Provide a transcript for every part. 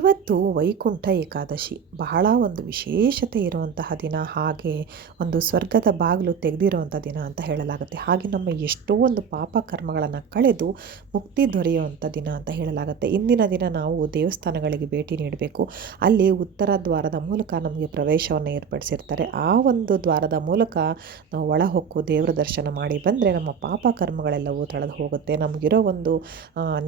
ಇವತ್ತು ವೈಕುಂಠ ಏಕಾದಶಿ ಬಹಳ ಒಂದು ವಿಶೇಷತೆ ಇರುವಂತಹ ದಿನ, ಹಾಗೆ ಒಂದು ಸ್ವರ್ಗದ ಬಾಗಿಲು ತೆಗೆದಿರುವಂಥ ದಿನ ಅಂತ ಹೇಳಲಾಗುತ್ತೆ. ಹಾಗೆ ನಮ್ಮ ಎಷ್ಟೋ ಒಂದು ಪಾಪ ಕರ್ಮಗಳನ್ನು ಕಳೆದು ಮುಕ್ತಿ ದೊರೆಯುವಂಥ ದಿನ ಅಂತ ಹೇಳಲಾಗುತ್ತೆ. ಇಂದಿನ ದಿನ ನಾವು ದೇವಸ್ಥಾನಗಳಿಗೆ ಭೇಟಿ ನೀಡಬೇಕು. ಅಲ್ಲಿ ಉತ್ತರ ದ್ವಾರದ ಮೂಲಕ ನಮಗೆ ಪ್ರವೇಶವನ್ನು ಏರ್ಪಡಿಸಿರ್ತಾರೆ. ಆ ಒಂದು ದ್ವಾರದ ಮೂಲಕ ನಾವು ಒಳ ಹೊಕ್ಕು ದೇವರ ದರ್ಶನ ಮಾಡಿ ಬಂದರೆ ನಮ್ಮ ಪಾಪ ಕರ್ಮಗಳೆಲ್ಲವೂ ತಳೆದು ಹೋಗುತ್ತೆ. ನಮಗಿರೋ ಒಂದು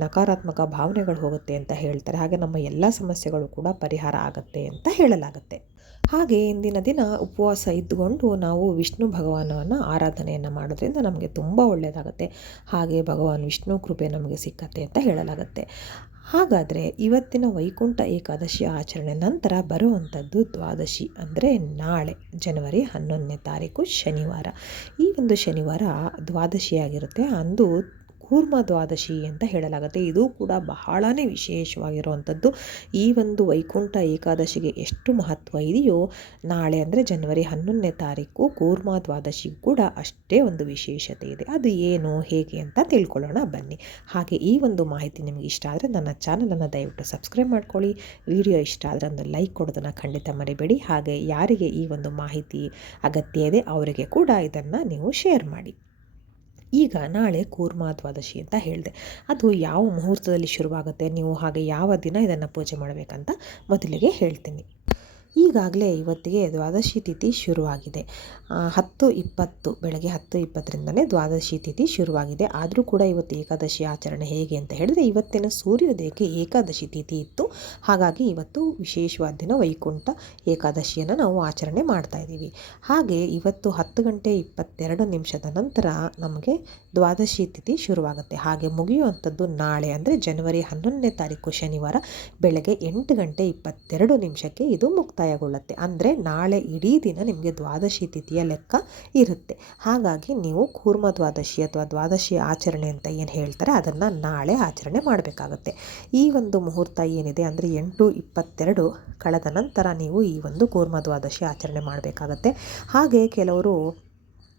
ನಕಾರಾತ್ಮಕ ಭಾವನೆಗಳು ಹೋಗುತ್ತೆ ಅಂತ ಹೇಳ್ತಾರೆ. ಹಾಗೆ ನಮ್ಮ ಎಲ್ಲ ಸಮಸ್ಯೆಗಳು ಕೂಡ ಪರಿಹಾರ ಆಗುತ್ತೆ ಅಂತ ಹೇಳಲಾಗುತ್ತೆ. ಹಾಗೆ ಇಂದಿನ ದಿನ ಉಪವಾಸ ಇದ್ದುಕೊಂಡು ನಾವು ವಿಷ್ಣು ಭಗವಾನವನ್ನು ಆರಾಧನೆಯನ್ನು ಮಾಡೋದ್ರಿಂದ ನಮಗೆ ತುಂಬ ಒಳ್ಳೆಯದಾಗುತ್ತೆ ಹಾಗೆ ಭಗವಾನ್ ವಿಷ್ಣು ಕೃಪೆ ನಮಗೆ ಸಿಕ್ಕತ್ತೆ ಅಂತ ಹೇಳಲಾಗುತ್ತೆ. ಹಾಗಾದರೆ ಇವತ್ತಿನ ವೈಕುಂಠ ಏಕಾದಶಿ ಆಚರಣೆ ನಂತರ ಬರುವಂಥದ್ದು ದ್ವಾದಶಿ ಅಂದರೆ ನಾಳೆ, ಜನವರಿ ಹನ್ನೊಂದನೇ ತಾರೀಕು ಶನಿವಾರ. ಈ ಒಂದು ಶನಿವಾರ ದ್ವಾದಶಿಯಾಗಿರುತ್ತೆ. ಅಂದು ಕೂರ್ಮ ದ್ವಾದಶಿ ಅಂತ ಹೇಳಲಾಗುತ್ತೆ. ಇದು ಕೂಡ ಬಹಳನೇ ವಿಶೇಷವಾಗಿರುವಂಥದ್ದು. ಈ ಒಂದು ವೈಕುಂಠ ಏಕಾದಶಿಗೆ ಎಷ್ಟು ಮಹತ್ವ ಇದೆಯೋ ನಾಳೆ ಅಂದರೆ ಜನವರಿ ಹನ್ನೊಂದನೇ ತಾರೀಕು ಕೂರ್ಮ ದ್ವಾದಶಿ ಕೂಡ ಅಷ್ಟೇ ಒಂದು ವಿಶೇಷತೆ ಇದೆ. ಅದು ಏನು, ಹೇಗೆ ಅಂತ ತಿಳ್ಕೊಳ್ಳೋಣ ಬನ್ನಿ. ಹಾಗೆ ಈ ಒಂದು ಮಾಹಿತಿ ನಿಮಗೆ ಇಷ್ಟ ಆದರೆ ನನ್ನ ಚಾನಲನ್ನು ದಯವಿಟ್ಟು ಸಬ್ಸ್ಕ್ರೈಬ್ ಮಾಡ್ಕೊಳ್ಳಿ. ವಿಡಿಯೋ ಇಷ್ಟ ಆದರೆ ಒಂದು ಲೈಕ್ ಕೊಡೋದನ್ನು ಖಂಡಿತ ಮರಿಬೇಡಿ. ಹಾಗೆ ಯಾರಿಗೆ ಈ ಒಂದು ಮಾಹಿತಿ ಅಗತ್ಯ ಇದೆ, ಅವರಿಗೆ ಕೂಡ ಇದನ್ನು ನೀವು ಶೇರ್ ಮಾಡಿ. ಈಗ ನಾಳೆ ಕೂರ್ಮಾ ದ್ವಾದಶಿ ಅಂತ ಹೇಳಿದೆ. ಅದು ಯಾವ ಮುಹೂರ್ತದಲ್ಲಿ ಶುರುವಾಗುತ್ತೆ, ನೀವು ಹಾಗೆ ಯಾವ ದಿನ ಇದನ್ನು ಪೂಜೆ ಮಾಡಬೇಕಂತ ಮೊದಲಿಗೆ ಹೇಳ್ತೀನಿ. ಈಗಾಗಲೇ ಇವತ್ತಿಗೆ ದ್ವಾದಶಿ ತಿಥಿ ಶುರುವಾಗಿದೆ. ಹತ್ತು ಇಪ್ಪತ್ತು, ಬೆಳಗ್ಗೆ ಹತ್ತು ಇಪ್ಪತ್ತರಿಂದನೇ ದ್ವಾದಶಿ ತಿಥಿ ಶುರುವಾಗಿದೆ. ಆದರೂ ಕೂಡ ಇವತ್ತು ಏಕಾದಶಿ ಆಚರಣೆ ಹೇಗೆ ಅಂತ ಹೇಳಿದರೆ, ಇವತ್ತಿನ ಸೂರ್ಯೋದಯಕ್ಕೆ ಏಕಾದಶಿ ತಿಥಿ ಇತ್ತು. ಹಾಗಾಗಿ ಇವತ್ತು ವಿಶೇಷವಾದ ದಿನ ವೈಕುಂಠ ಏಕಾದಶಿಯನ್ನು ನಾವು ಆಚರಣೆ ಮಾಡ್ತಾ ಇದ್ದೀವಿ. ಹಾಗೆ ಇವತ್ತು ಹತ್ತು ಗಂಟೆ ಇಪ್ಪತ್ತೆರಡು ನಿಮಿಷದ ನಂತರ ನಮಗೆ ದ್ವಾದಶಿ ತಿಥಿ ಶುರುವಾಗುತ್ತೆ. ಹಾಗೆ ಮುಗಿಯುವಂಥದ್ದು ನಾಳೆ, ಅಂದರೆ ಜನವರಿ ಹನ್ನೊಂದನೇ ತಾರೀಕು ಶನಿವಾರ ಬೆಳಗ್ಗೆ ಎಂಟು ಗಂಟೆ ಇಪ್ಪತ್ತೆರಡು ನಿಮಿಷಕ್ಕೆ ಇದು ಮುಕ್ತಾಯಗೊಳ್ಳುತ್ತೆ. ಅಂದರೆ ನಾಳೆ ಇಡೀ ದಿನ ನಿಮಗೆ ದ್ವಾದಶಿ ತಿಥಿಯ ಲೆಕ್ಕ ಇರುತ್ತೆ. ಹಾಗಾಗಿ ನೀವು ಕೂರ್ಮ ದ್ವಾದಶಿ ಅಥವಾ ದ್ವಾದಶಿ ಆಚರಣೆ ಅಂತ ಏನು ಹೇಳ್ತಾರೆ, ಅದನ್ನು ನಾಳೆ ಆಚರಣೆ ಮಾಡಬೇಕಾಗುತ್ತೆ. ಈ ಒಂದು ಮುಹೂರ್ತ ಏನಿದೆ ಅಂದರೆ ಎಂಟು ಇಪ್ಪತ್ತೆರಡು ಕಳೆದ ನಂತರ ನೀವು ಈ ಒಂದು ಕೂರ್ಮ ದ್ವಾದಶಿ ಆಚರಣೆ ಮಾಡಬೇಕಾಗತ್ತೆ. ಹಾಗೆ ಕೆಲವರು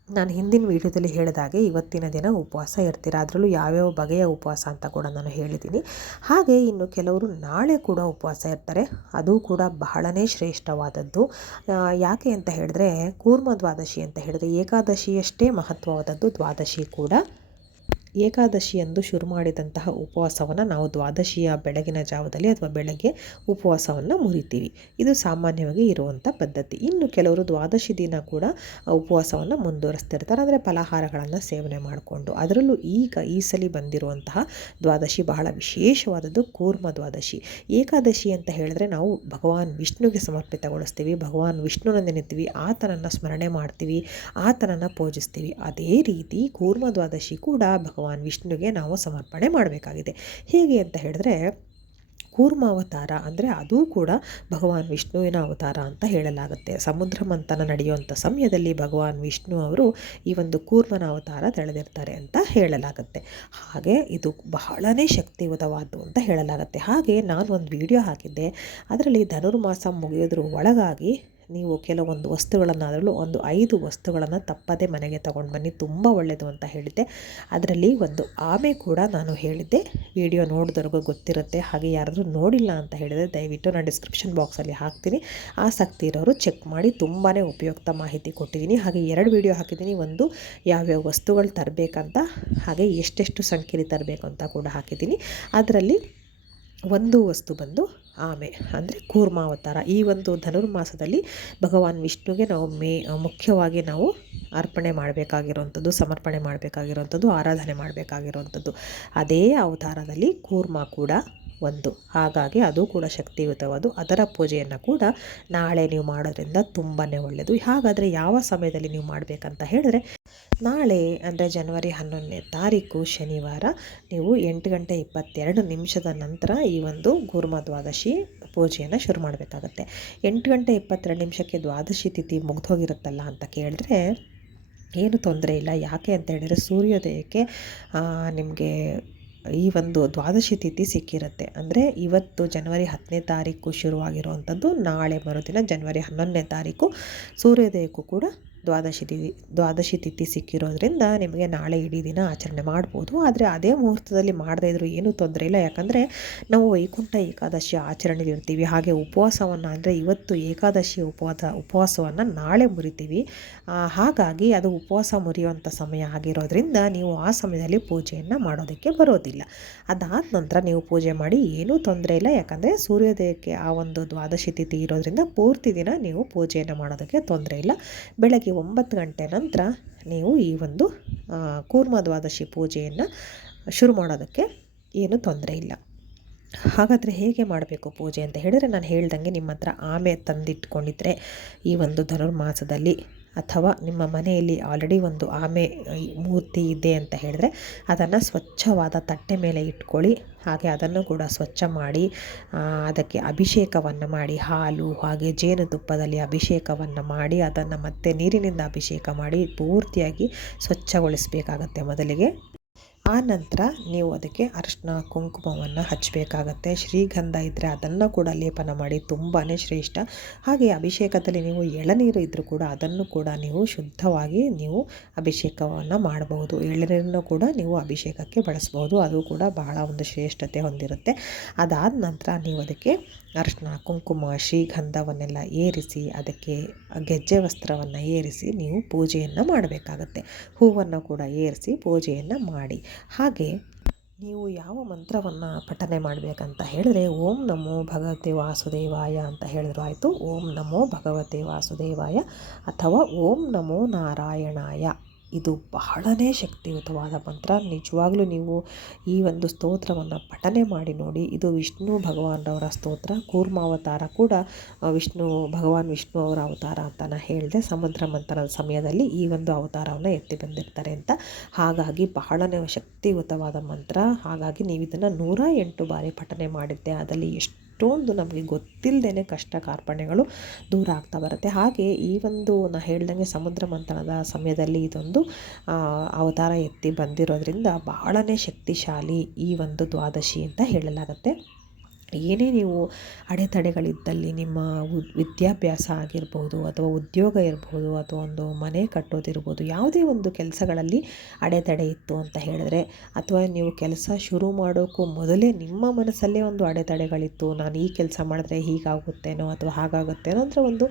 ನಾನು ಹಿಂದಿನ ವೀಡಿಯೋದಲ್ಲಿ ಹೇಳಿದಾಗೆ ಇವತ್ತಿನ ದಿನ ಉಪವಾಸ ಇರ್ತೀರ? ಅದರಲ್ಲೂ ಯಾವ್ಯಾವ ಬಗೆಯ ಉಪವಾಸ ಅಂತ ಕೂಡ ನಾನು ಹೇಳಿದ್ದೀನಿ. ಹಾಗೆ ಇನ್ನು ಕೆಲವರು ನಾಳೆ ಕೂಡ ಉಪವಾಸ ಇರ್ತಾರೆ. ಅದು ಕೂಡ ಬಹಳನೇ ಶ್ರೇಷ್ಠವಾದದ್ದು. ಯಾಕೆ ಅಂತ ಹೇಳಿದ್ರೆ ಕೂರ್ಮ ದ್ವಾದಶಿ ಅಂತ ಹೇಳಿದ್ರೆ ಏಕಾದಶಿಯಷ್ಟೇ ಮಹತ್ವವಾದದ್ದು ದ್ವಾದಶಿ ಕೂಡ. ಏಕಾದಶಿಯಂದು ಶುರು ಮಾಡಿದಂತಹ ಉಪವಾಸವನ್ನು ನಾವು ದ್ವಾದಶಿಯ ಬೆಳಗಿನ ಜಾವದಲ್ಲಿ ಅಥವಾ ಬೆಳಗ್ಗೆ ಉಪವಾಸವನ್ನು ಮುರಿತೀವಿ. ಇದು ಸಾಮಾನ್ಯವಾಗಿ ಇರುವಂಥ ಪದ್ಧತಿ. ಇನ್ನು ಕೆಲವರು ದ್ವಾದಶಿ ದಿನ ಕೂಡ ಉಪವಾಸವನ್ನು ಮುಂದುವರಿಸ್ತಿರ್ತಾರೆ. ಅಂದರೆ ಫಲಾಹಾರಗಳನ್ನು ಸೇವನೆ ಮಾಡಿಕೊಂಡು ಅದರಲ್ಲೂ ಈಗ ಈ ಸಲ ಬಂದಿರುವಂತಹ ದ್ವಾದಶಿ ಬಹಳ ವಿಶೇಷವಾದದ್ದು ಕೂರ್ಮ ದ್ವಾದಶಿ. ಏಕಾದಶಿ ಅಂತ ಹೇಳಿದ್ರೆ ನಾವು ಭಗವಾನ್ ವಿಷ್ಣುಗೆ ಸಮರ್ಪಿತಗೊಳಿಸ್ತೀವಿ, ಭಗವಾನ್ ವಿಷ್ಣುನ ನೆನೆತೀವಿ, ಆತನನ್ನು ಸ್ಮರಣೆ ಮಾಡ್ತೀವಿ, ಆತನನ್ನು ಪೂಜಿಸ್ತೀವಿ. ಅದೇ ರೀತಿ ಕೂರ್ಮ ದ್ವಾದಶಿ ಕೂಡ ಭಗವಾನ್ ಭಗವಾನ್ ವಿಷ್ಣುಗೆ ನಾವು ಸಮರ್ಪಣೆ ಮಾಡಬೇಕಾಗಿದೆ. ಹೇಗೆ ಅಂತ ಹೇಳಿದ್ರೆ ಕೂರ್ಮಾವತಾರ ಅಂದರೆ ಅದೂ ಕೂಡ ಭಗವಾನ್ ವಿಷ್ಣುವಿನ ಅವತಾರ ಅಂತ ಹೇಳಲಾಗುತ್ತೆ. ಸಮುದ್ರ ಮಂಥನ ನಡೆಯುವಂಥ ಸಮಯದಲ್ಲಿ ಭಗವಾನ್ ವಿಷ್ಣು ಅವರು ಈ ಒಂದು ಕೂರ್ಮನ ಅವತಾರ ತೆಳೆದಿರ್ತಾರೆ ಅಂತ ಹೇಳಲಾಗುತ್ತೆ. ಹಾಗೆ ಇದು ಬಹಳನೇ ಶಕ್ತಿಯುತವಾದ್ದು ಅಂತ ಹೇಳಲಾಗುತ್ತೆ. ಹಾಗೆ ನಾನು ಒಂದು ವಿಡಿಯೋ ಹಾಕಿದ್ದೆ. ಅದರಲ್ಲಿ ಧನುರ್ಮಾಸ ಮುಗಿಯೋದ್ರ ಒಳಗಾಗಿ ನೀವು ಕೆಲವೊಂದು ವಸ್ತುಗಳನ್ನಾದರೂ ಒಂದು ಐದು ವಸ್ತುಗಳನ್ನು ತಪ್ಪದೆ ಮನೆಗೆ ತಗೊಂಡು ಬನ್ನಿ, ತುಂಬ ಒಳ್ಳೆಯದು ಅಂತ ಹೇಳಿದ್ದೆ. ಅದರಲ್ಲಿ ಒಂದು ಆಮೆ ಕೂಡ ನಾನು ಹೇಳಿದ್ದೆ. ವಿಡಿಯೋ ನೋಡಿದವ್ರಿಗೂ ಗೊತ್ತಿರುತ್ತೆ, ಹಾಗೆ ಯಾರಾದರೂ ನೋಡಿಲ್ಲ ಅಂತ ಹೇಳಿದರೆ ದಯವಿಟ್ಟು ನಾನು ಡಿಸ್ಕ್ರಿಪ್ಷನ್ ಬಾಕ್ಸಲ್ಲಿ ಹಾಕ್ತೀನಿ. ಆಸಕ್ತಿ ಇರೋರು ಚೆಕ್ ಮಾಡಿ ತುಂಬಾ ಉಪಯುಕ್ತ ಮಾಹಿತಿ ಕೊಟ್ಟಿದ್ದೀನಿ. ಹಾಗೆ ಎರಡು ವಿಡಿಯೋ ಹಾಕಿದ್ದೀನಿ, ಒಂದು ಯಾವ್ಯಾವ ವಸ್ತುಗಳು ತರಬೇಕಂತ, ಹಾಗೆ ಎಷ್ಟೆಷ್ಟು ಸಂಖ್ಯೆಯಲ್ಲಿ ತರಬೇಕು ಅಂತ ಕೂಡ ಹಾಕಿದ್ದೀನಿ. ಅದರಲ್ಲಿ ಒಂದು ವಸ್ತು ಬಂದು ಆಮೆ ಅಂದರೆ ಕೂರ್ಮಾವತಾರ ಈ ಒಂದು ಧನುರ್ಮಾಸದಲ್ಲಿ ಭಗವಾನ್ ವಿಷ್ಣುಗೆ ನಾವು ಮೇ, ಮುಖ್ಯವಾಗಿ ನಾವು ಅರ್ಪಣೆ ಮಾಡಬೇಕಾಗಿರುವಂಥದ್ದು, ಸಮರ್ಪಣೆ ಮಾಡಬೇಕಾಗಿರುವಂಥದ್ದು, ಆರಾಧನೆ ಮಾಡಬೇಕಾಗಿರುವಂಥದ್ದು. ಅದೇ ಅವತಾರದಲ್ಲಿ ಕೂರ್ಮ ಕೂಡ ಒಂದು. ಹಾಗಾಗಿ ಅದು ಕೂಡ ಶಕ್ತಿಯುತವಾದು ಅದರ ಪೂಜೆಯನ್ನು ಕೂಡ ನಾಳೆ ನೀವು ಮಾಡೋದ್ರಿಂದ ತುಂಬಾ ಒಳ್ಳೆಯದು ಹಾಗಾದರೆ ಯಾವ ಸಮಯದಲ್ಲಿ ನೀವು ಮಾಡಬೇಕಂತ ಹೇಳಿದ್ರೆ ನಾಳೆ ಅಂದರೆ ಜನವರಿ ಹನ್ನೊಂದನೇ ತಾರೀಕು ಶನಿವಾರ ನೀವು ಎಂಟು ಗಂಟೆ ಇಪ್ಪತ್ತೆರಡು ನಿಮಿಷದ ನಂತರ ಈ ಒಂದು ಗುರುಮ ದ್ವಾದಶಿ ಪೂಜೆಯನ್ನು ಶುರು ಮಾಡಬೇಕಾಗತ್ತೆ. ಎಂಟು ಗಂಟೆ ಇಪ್ಪತ್ತೆರಡು ನಿಮಿಷಕ್ಕೆ ದ್ವಾದಶಿ ತಿಥಿ ಮುಗ್ದೋಗಿರುತ್ತಲ್ಲ ಅಂತ ಕೇಳಿದ್ರೆ ಏನು ತೊಂದರೆ ಇಲ್ಲ. ಯಾಕೆ ಅಂತ ಹೇಳಿದರೆ ಸೂರ್ಯೋದಯಕ್ಕೆ ನಿಮಗೆ ಈ ಒಂದು ದ್ವಾದಶಿ ತಿಥಿ ಸಿಕ್ಕಿರುತ್ತೆ. ಅಂದರೆ ಇವತ್ತು ಜನವರಿ ಹತ್ತನೇ ತಾರೀಕು ಶುರುವಾಗಿರುವಂಥದ್ದು ನಾಳೆ ಮರುದಿನ ಜನವರಿ ಹನ್ನೊಂದನೇ ತಾರೀಕು ಸೂರ್ಯೋದಯಕ್ಕೂ ಕೂಡ ದ್ವಾದಶಿ ತಿಥಿ ದ್ವಾದಶಿ ತಿಥಿ ಸಿಕ್ಕಿರೋದ್ರಿಂದ ನಿಮಗೆ ನಾಳೆ ಇಡೀ ದಿನ ಆಚರಣೆ ಮಾಡ್ಬೋದು. ಆದರೆ ಅದೇ ಮುಹೂರ್ತದಲ್ಲಿ ಮಾಡದೇ ಇದ್ದರೂ ಏನೂ ತೊಂದರೆ ಇಲ್ಲ. ಯಾಕಂದರೆ ನಾವು ವೈಕುಂಠ ಏಕಾದಶಿ ಆಚರಣೆಲಿರ್ತೀವಿ ಹಾಗೆ ಉಪವಾಸವನ್ನು ಅಂದರೆ ಇವತ್ತು ಏಕಾದಶಿ ಉಪವಾಸ ಉಪವಾಸವನ್ನು ನಾಳೆ ಮುರಿತೀವಿ. ಹಾಗಾಗಿ ಅದು ಉಪವಾಸ ಮುರಿಯುವಂಥ ಸಮಯ ಆಗಿರೋದ್ರಿಂದ ನೀವು ಆ ಸಮಯದಲ್ಲಿ ಪೂಜೆಯನ್ನು ಮಾಡೋದಕ್ಕೆ ಬರೋದಿಲ್ಲ. ಅದಾದ ನಂತರ ನೀವು ಪೂಜೆ ಮಾಡಿ ಏನೂ ತೊಂದರೆ ಇಲ್ಲ. ಯಾಕಂದರೆ ಸೂರ್ಯೋದಯಕ್ಕೆ ಆ ಒಂದು ದ್ವಾದಶಿ ತಿಥಿ ಇರೋದ್ರಿಂದ ಪೂರ್ತಿ ದಿನ ನೀವು ಪೂಜೆಯನ್ನು ಮಾಡೋದಕ್ಕೆ ತೊಂದರೆ ಇಲ್ಲ. ಬೆಳಗ್ಗೆ ಒಂಬತ್ತು ಗಂಟೆ ನಂತರ ನೀವು ಈ ಒಂದು ಕೂರ್ಮ ದ್ವಾದಶಿ ಪೂಜೆಯನ್ನು ಶುರು ಮಾಡೋದಕ್ಕೆ ಏನು ತೊಂದರೆ ಇಲ್ಲ. ಹಾಗಾದರೆ ಹೇಗೆ ಮಾಡಬೇಕು ಪೂಜೆ ಅಂತ ಹೇಳಿದರೆ ನಾನು ಹೇಳ್ದಂಗೆ ನಿಮ್ಮ ಹತ್ರ ಆಮೆ ತಂದಿಟ್ಕೊಂಡಿದ್ರೆ ಈ ಒಂದು ಧನುರ್ಮಾಸದಲ್ಲಿ ಅಥವಾ ನಿಮ್ಮ ಮನೆಯಲ್ಲಿ ಆಲ್ರೆಡಿ ಒಂದು ಆಮೆ ಮೂರ್ತಿ ಇದೆ ಅಂತ ಹೇಳಿದ್ರೆ ಅದನ್ನು ಸ್ವಚ್ಛವಾದ ತಟ್ಟೆ ಮೇಲೆ ಇಟ್ಕೊಳ್ಳಿ. ಹಾಗೆ ಅದನ್ನು ಕೂಡ ಸ್ವಚ್ಛ ಮಾಡಿ ಅದಕ್ಕೆ ಅಭಿಷೇಕವನ್ನು ಮಾಡಿ, ಹಾಲು, ಹಾಗೆ ಜೇನುತುಪ್ಪದಲ್ಲಿ ಅಭಿಷೇಕವನ್ನು ಮಾಡಿ, ಅದನ್ನು ಮತ್ತೆ ನೀರಿನಿಂದ ಅಭಿಷೇಕ ಮಾಡಿ, ಪೂರ್ತಿಯಾಗಿ ಸ್ವಚ್ಛಗೊಳಿಸಬೇಕಾಗತ್ತೆ ಮೊದಲಿಗೆ. ಆ ನಂತರ ನೀವು ಅದಕ್ಕೆ ಅರಿಶಿನ, ಕುಂಕುಮವನ್ನು ಹಚ್ಚಬೇಕಾಗತ್ತೆ ಶ್ರೀಗಂಧ ಇದ್ದರೆ ಅದನ್ನು ಕೂಡ ಲೇಪನ ಮಾಡಿ ತುಂಬಾ ಶ್ರೇಷ್ಠ. ಹಾಗೆ ಅಭಿಷೇಕದಲ್ಲಿ ನೀವು ಎಳನೀರು ಇದ್ದರೂ ಕೂಡ ಅದನ್ನು ಕೂಡ ನೀವು ಶುದ್ಧವಾಗಿ ನೀವು ಅಭಿಷೇಕವನ್ನು ಮಾಡಬಹುದು. ಎಳನೀರನ್ನು ಕೂಡ ನೀವು ಅಭಿಷೇಕಕ್ಕೆ ಬಳಸ್ಬೋದು. ಅದು ಕೂಡ ಬಹಳ ಒಂದು ಶ್ರೇಷ್ಠತೆ ಹೊಂದಿರುತ್ತೆ. ಅದಾದ ನಂತರ ನೀವು ಅದಕ್ಕೆ ಅರಿಶಿನ, ಕುಂಕುಮ, ಶ್ರೀಗಂಧವನ್ನೆಲ್ಲ ಏರಿಸಿ, ಅದಕ್ಕೆ ಗೆಜ್ಜೆ ವಸ್ತ್ರವನ್ನು ಏರಿಸಿ ನೀವು ಪೂಜೆಯನ್ನು ಮಾಡಬೇಕಾಗತ್ತೆ. ಹೂವನ್ನು ಕೂಡ ಏರಿಸಿ ಪೂಜೆಯನ್ನು ಮಾಡಿ. ಹಾಗೆ ನೀವು ಯಾವ ಮಂತ್ರವನ್ನು ಪಠನೆ ಮಾಡಬೇಕಂತ ಹೇಳಿದ್ರೆ ಓಂ ನಮೋ ಭಗವತೆ ವಾಸುದೇವಾಯ ಅಂತ ಹೇಳಿದ್ರು. ಆಯಿತು, ಓಂ ನಮೋ ಭಗವತೆ ವಾಸುದೇವಾಯ ಅಥವಾ ಓಂ ನಮೋ ನಾರಾಯಣಾಯ. ಇದು ಬಹಳನೇ ಶಕ್ತಿಯುತವಾದ ಮಂತ್ರ. ನಿಜವಾಗ್ಲೂ ನೀವು ಈ ಒಂದು ಸ್ತೋತ್ರವನ್ನು ಪಠನೆ ಮಾಡಿ ನೋಡಿ, ಇದು ವಿಷ್ಣು ಭಗವಾನ್ರವರ ಸ್ತೋತ್ರ. ಕೂರ್ಮಾವತಾರ ಕೂಡ ವಿಷ್ಣು ಭಗವಾನ್ ವಿಷ್ಣು ಅವರ ಅವತಾರ ಅಂತ ನಾನು ಹೇಳಿದೆ, ಸಮುದ್ರ ಮಂಥನದ ಸಮಯದಲ್ಲಿ ಈ ಒಂದು ಅವತಾರವನ್ನು ಎತ್ತಿ ಬಂದಿರ್ತಾರೆ ಅಂತ. ಹಾಗಾಗಿ ಬಹಳನೇ ಶಕ್ತಿಯುತವಾದ ಮಂತ್ರ. ಹಾಗಾಗಿ ನೀವು ಇದನ್ನು ನೂರ ಎಂಟು ಬಾರಿ ಪಠನೆ ಮಾಡಿದ್ದೆ. ಅದರಲ್ಲಿ ಎಷ್ಟು ಎಷ್ಟೊಂದು ನಮಗೆ ಗೊತ್ತಿಲ್ಲದೇ ಕಷ್ಟ ಕಾರ್ಪಣ್ಯಗಳು ದೂರ ಆಗ್ತಾ ಬರುತ್ತೆ. ಹಾಗೆ ಈ ಒಂದು ನಾ ಹೇಳ್ದಂಗೆ ಸಮುದ್ರ ಮಂಥನದ ಸಮಯದಲ್ಲಿ ಇದೊಂದು ಅವತಾರ ಎತ್ತಿ ಬಂದಿರೋದ್ರಿಂದ ಬಹಳನೇ ಶಕ್ತಿಶಾಲಿ ಈ ಒಂದು ದ್ವಾದಶಿ ಅಂತ ಹೇಳಲಾಗುತ್ತೆ. ಏನೇ ನೀವು ಅಡೆತಡೆಗಳಿದ್ದಲ್ಲಿ ನಿಮ್ಮ ವಿದ್ಯಾಭ್ಯಾಸ ಆಗಿರ್ಬೋದು ಅಥವಾ ಉದ್ಯೋಗ ಇರ್ಬೋದು ಅಥವಾ ಒಂದು ಮನೆ ಕಟ್ಟೋದಿರ್ಬೋದು ಯಾವುದೇ ಒಂದು ಕೆಲಸಗಳಲ್ಲಿ ಅಡೆತಡೆ ಇತ್ತು ಅಂತ ಹೇಳಿದ್ರೆ ಅಥವಾ ನೀವು ಕೆಲಸ ಶುರು ಮಾಡೋಕ್ಕೂ ಮೊದಲೇ ನಿಮ್ಮ ಮನಸ್ಸಲ್ಲೇ ಒಂದು ಅಡೆತಡೆಗಳಿತ್ತು, ನಾನು ಈ ಕೆಲಸ ಮಾಡಿದ್ರೆ ಹೀಗಾಗುತ್ತೇನೋ ಅಥವಾ ಹಾಗಾಗುತ್ತೇನೋ ಅಂದರೆ ಒಂದು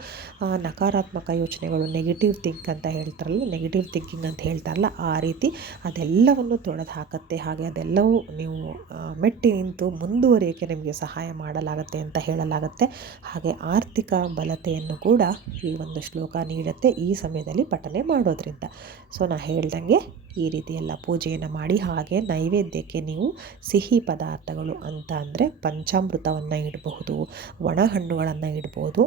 ನಕಾರಾತ್ಮಕ ಯೋಚನೆಗಳು ನೆಗೆಟಿವ್ ಥಿಂಕ್ ಅಂತ ಹೇಳ್ತಾರಲ್ಲ ನೆಗೆಟಿವ್ ಥಿಂಕಿಂಗ್ ಅಂತ ಹೇಳ್ತಾರಲ್ಲ, ಆ ರೀತಿ ಅದೆಲ್ಲವನ್ನು ತೊಡೆದು ಹಾಕುತ್ತೆ ಹಾಗೆ ಅದೆಲ್ಲವೂ ನೀವು ಮೆಟ್ಟಿ ನಿಂತು ಮುಂದುವರಿಯೋಕ್ಕೆ ನಿಮಗೆ ಸಹ ಸಹಾಯ ಮಾಡಲಾಗುತ್ತೆ ಅಂತ ಹೇಳಲಾಗುತ್ತೆ. ಹಾಗೆ ಆರ್ಥಿಕ ಬಲತೆಯನ್ನು ಕೂಡ ಈ ಒಂದು ಶ್ಲೋಕ ನೀಡುತ್ತೆ ಈ ಸಮಯದಲ್ಲಿ ಪಠನೆ ಮಾಡೋದ್ರಿಂದ. ಸೊ ನಾನು ಹೇಳ್ದಂಗೆ ಈ ರೀತಿ ಎಲ್ಲ ಪೂಜೆಯನ್ನು ಮಾಡಿ, ಹಾಗೆ ನೈವೇದ್ಯಕ್ಕೆ ನೀವು ಸಿಹಿ ಪದಾರ್ಥಗಳು ಅಂತ ಅಂದರೆ ಪಂಚಾಮೃತವನ್ನು ಇಡಬಹುದು, ಒಣ ಹಣ್ಣುಗಳನ್ನು ಇಡ್ಬೋದು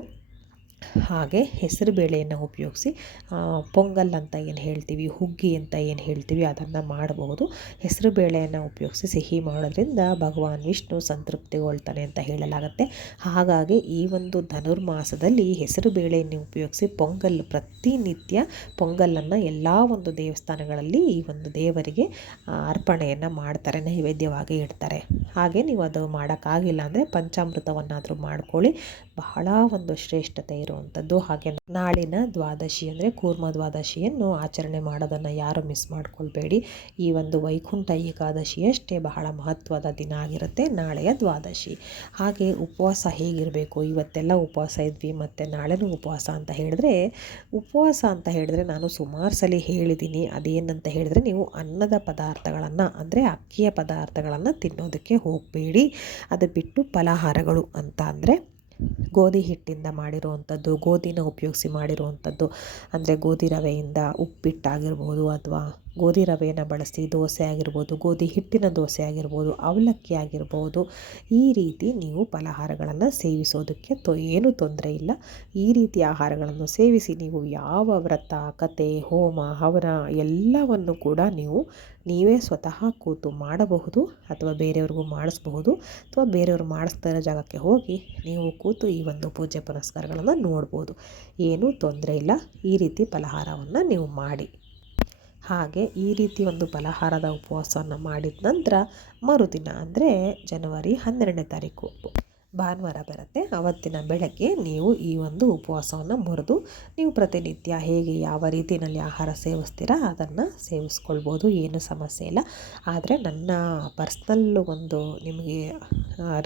ಹಾಗೆ ಹೆಸರು ಬೇಳೆಯನ್ನು ಉಪಯೋಗಿಸಿ ಪೊಂಗಲ್ ಅಂತ ಏನು ಹೇಳ್ತೀವಿ, ಹುಗ್ಗಿ ಅಂತ ಏನು ಹೇಳ್ತೀವಿ, ಅದನ್ನು ಮಾಡಬಹುದು. ಹೆಸರು ಬೇಳೆಯನ್ನು ಉಪಯೋಗಿಸಿ ಸಿಹಿ ಮಾಡೋದ್ರಿಂದ ಭಗವಾನ್ ವಿಷ್ಣು ಸಂತೃಪ್ತಿಗೊಳ್ತಾನೆ ಅಂತ ಹೇಳಲಾಗುತ್ತೆ. ಹಾಗಾಗಿ ಈ ಒಂದು ಧನುರ್ಮಾಸದಲ್ಲಿ ಹೆಸರು ಬೇಳೆಯನ್ನು ಉಪಯೋಗಿಸಿ ಪೊಂಗಲ್ ಪ್ರತಿನಿತ್ಯ ಪೊಂಗಲನ್ನು ಎಲ್ಲ ಒಂದು ದೇವಸ್ಥಾನಗಳಲ್ಲಿ ಈ ಒಂದು ದೇವರಿಗೆ ಅರ್ಪಣೆಯನ್ನು ಮಾಡ್ತಾರೆ, ನೈವೇದ್ಯವಾಗಿ ಇಡ್ತಾರೆ. ಹಾಗೆ ನೀವು ಅದು ಮಾಡೋಕ್ಕಾಗಿಲ್ಲ ಅಂದರೆ ಪಂಚಾಮೃತವನ್ನಾದರೂ ಮಾಡ್ಕೊಳ್ಳಿ. ಬಹಳ ಒಂದು ಶ್ರೇಷ್ಠತೆ ಇರುವಂಥದ್ದು. ಹಾಗೆ ನಾಳಿನ ದ್ವಾದಶಿ ಅಂದರೆ ಕೂರ್ಮ ದ್ವಾದಶಿಯನ್ನು ಆಚರಣೆ ಮಾಡೋದನ್ನು ಯಾರು ಮಿಸ್ ಮಾಡ್ಕೊಳ್ಬೇಡಿ. ಈ ಒಂದು ವೈಕುಂಠ ಏಕಾದಶಿಯಷ್ಟೇ ಬಹಳ ಮಹತ್ವದ ದಿನ ಆಗಿರುತ್ತೆ ನಾಳೆಯ ದ್ವಾದಶಿ. ಹಾಗೆ ಉಪವಾಸ ಹೇಗಿರಬೇಕು? ಇವತ್ತೆಲ್ಲ ಉಪವಾಸ ಇದ್ವಿ, ಮತ್ತು ನಾಳೆನೂ ಉಪವಾಸ ಅಂತ ಹೇಳಿದ್ರೆ, ಉಪವಾಸ ಅಂತ ಹೇಳಿದ್ರೆ ನಾನು ಸುಮಾರು ಸಲ ಹೇಳಿದ್ದೀನಿ ಅದೇನಂತ ಹೇಳಿದ್ರೆ ನೀವು ಅನ್ನದ ಪದಾರ್ಥಗಳನ್ನು, ಅಂದರೆ ಅಕ್ಕಿಯ ಪದಾರ್ಥಗಳನ್ನು ತಿನ್ನೋದಕ್ಕೆ ಹೋಗಬೇಡಿ. ಅದು ಬಿಟ್ಟು ಫಲಾಹಾರಗಳು ಅಂತ ಅಂದರೆ ಗೋಧಿ ಹಿಟ್ಟಿಂದ ಮಾಡಿರುವಂಥದ್ದು ಗೋಧಿನ ಉಪಯೋಗಿಸಿ ಮಾಡಿರುವಂಥದ್ದು ಅಂದರೆ ಗೋಧಿ ರವೆಯಿಂದ ಉಪ್ಪಿಟ್ಟಾಗಿರ್ಬೋದು ಅಥವಾ ಗೋಧಿ ರವೆಯನ್ನು ಬಳಸಿ, ದೋಸೆ ಆಗಿರ್ಬೋದು, ಗೋಧಿ ಹಿಟ್ಟಿನ ದೋಸೆ ಆಗಿರ್ಬೋದು, ಅವಲಕ್ಕಿ ಆಗಿರ್ಬೋದು, ಈ ರೀತಿ ನೀವು ಫಲಹಾರಗಳನ್ನು ಸೇವಿಸೋದಕ್ಕೆ ತೊ, ಏನೂ ತೊಂದರೆ ಇಲ್ಲ. ಈ ರೀತಿ ಆಹಾರಗಳನ್ನು ಸೇವಿಸಿ ನೀವು ಯಾವ ವ್ರತ ಕತೆ ಹೋಮ, ಹವನ ಎಲ್ಲವನ್ನು ಕೂಡ ನೀವು, ನೀವೇ ಸ್ವತಃ ಕೂತು ಮಾಡಬಹುದು ಅಥವಾ ಬೇರೆಯವ್ರಿಗೂ ಮಾಡಿಸ್ಬಹುದು. ಅಥವಾ ಬೇರೆಯವರು ಮಾಡಿಸ್ತಾ ಇರೋ ಜಾಗಕ್ಕೆ ಹೋಗಿ ನೀವು ಕೂತು ಈ ಒಂದು ಪೂಜೆ ಪುನಸ್ಕಾರಗಳನ್ನು ನೋಡ್ಬೋದು. ಏನೂ ತೊಂದರೆ ಇಲ್ಲ. ಈ ರೀತಿ ಫಲಹಾರವನ್ನು ನೀವು ಮಾಡಿ. ಹಾಗೆ ಈ ರೀತಿ ಒಂದು ಫಲಹಾರದ ಉಪವಾಸವನ್ನು ಮಾಡಿದ ನಂತರ ಮರುದಿನ ಅಂದರೆ ಜನವರಿ ಹನ್ನೆರಡನೇ ತಾರೀಕು. ಭಾನುವಾರ ಬರುತ್ತೆ. ಅವತ್ತಿನ ಬೆಳಗ್ಗೆ ನೀವು ಈ ಒಂದು ಉಪವಾಸವನ್ನು ಮುರಿದು, ನೀವು ಪ್ರತಿನಿತ್ಯ ಹೇಗೆ ಯಾವ ರೀತಿಯಲ್ಲಿ ಆಹಾರ ಸೇವಿಸ್ತೀರಾ ಅದನ್ನು ಸೇವಿಸ್ಕೊಳ್ಬೋದು, ಏನು ಸಮಸ್ಯೆ ಇಲ್ಲ. ಆದರೆ ನನ್ನ ಪರ್ಸ್ನಲ್ಲು ಒಂದು ನಿಮಗೆ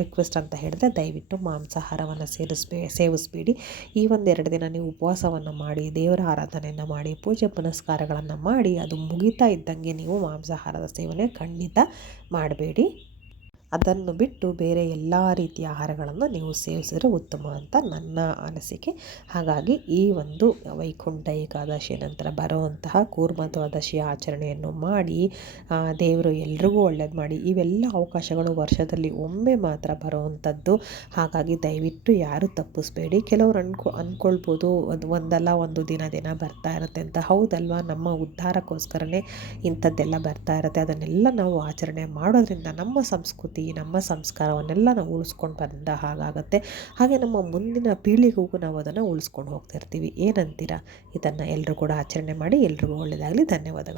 ರಿಕ್ವೆಸ್ಟ್ ಅಂತ ಹೇಳಿದ್ರೆ ದಯವಿಟ್ಟು ಮಾಂಸಾಹಾರವನ್ನು ಸೇರಿಸ್ಬೇ, ಸೇವಿಸ್ಬೇಡಿ. ಈ ಒಂದೆರಡು ದಿನ ನೀವು ಉಪವಾಸವನ್ನು ಮಾಡಿ, ದೇವರ ಆರಾಧನೆಯನ್ನು ಮಾಡಿ, ಪೂಜೆ ಪುನಸ್ಕಾರಗಳನ್ನು ಮಾಡಿ, ಅದು ಮುಗಿತಾ ಇದ್ದಂಗೆ ನೀವು ಮಾಂಸಾಹಾರದ ಸೇವನೆ ಖಂಡಿತ ಮಾಡಬೇಡಿ. ಅದನ್ನು ಬಿಟ್ಟು ಬೇರೆ ಎಲ್ಲ ರೀತಿಯ ಆಹಾರಗಳನ್ನು ನೀವು ಸೇವಿಸಿದ್ರೆ ಉತ್ತಮ ಅಂತ ನನ್ನ ಅನಿಸಿಕೆ. ಹಾಗಾಗಿ ಈ ಒಂದು ವೈಕುಂಠ ಏಕಾದಶಿ ನಂತರ ಬರುವಂತಹ ಕೂರ್ಮ ದ್ವಾದಶಿಯ ಆಚರಣೆಯನ್ನು ಮಾಡಿ ದೇವರು ಎಲ್ರಿಗೂ ಒಳ್ಳೇದು ಮಾಡಿ, ಇವೆಲ್ಲ ಅವಕಾಶಗಳು ವರ್ಷದಲ್ಲಿ ಒಮ್ಮೆ ಮಾತ್ರ ಬರುವಂಥದ್ದು. ಹಾಗಾಗಿ ದಯವಿಟ್ಟು ಯಾರು ತಪ್ಪಿಸ್ಬೇಡಿ. ಕೆಲವರು ಅನ್ಕೊ ಅಂದ್ಕೊಳ್ಬೋದು ಅದು ಒಂದಲ್ಲ ಒಂದು ದಿನ ದಿನ ಬರ್ತಾ ಇರುತ್ತೆ ಅಂತ. ಹೌದಲ್ವಾ? ನಮ್ಮ ಉದ್ಧಾರಕ್ಕೋಸ್ಕರನೇ ಇಂಥದ್ದೆಲ್ಲ ಬರ್ತಾ ಇರುತ್ತೆ. ಅದನ್ನೆಲ್ಲ ನಾವು ಆಚರಣೆ ಮಾಡೋದ್ರಿಂದ ನಮ್ಮ ಸಂಸ್ಕೃತಿ ನಮ್ಮ ಸಂಸ್ಕಾರವನ್ನೆಲ್ಲ ನಾವು ಉಳಿಸ್ಕೊಂಡು ಬಂದ ಹಾಗಾಗತ್ತೆ. ಹಾಗೆ ನಮ್ಮ ಮುಂದಿನ ಪೀಳಿಗೆಗೂ ನಾವು ಅದನ್ನು ಉಳಿಸ್ಕೊಂಡು ಹೋಗ್ತಾ ಇರ್ತೀವಿ. ಏನಂತೀರಾ? ಇದನ್ನು ಎಲ್ಲರೂ ಕೂಡ ಆಚರಣೆ ಮಾಡಿ ಎಲ್ರಿಗೂ ಒಳ್ಳೆಯದಾಗಲಿ. ಧನ್ಯವಾದಗಳು.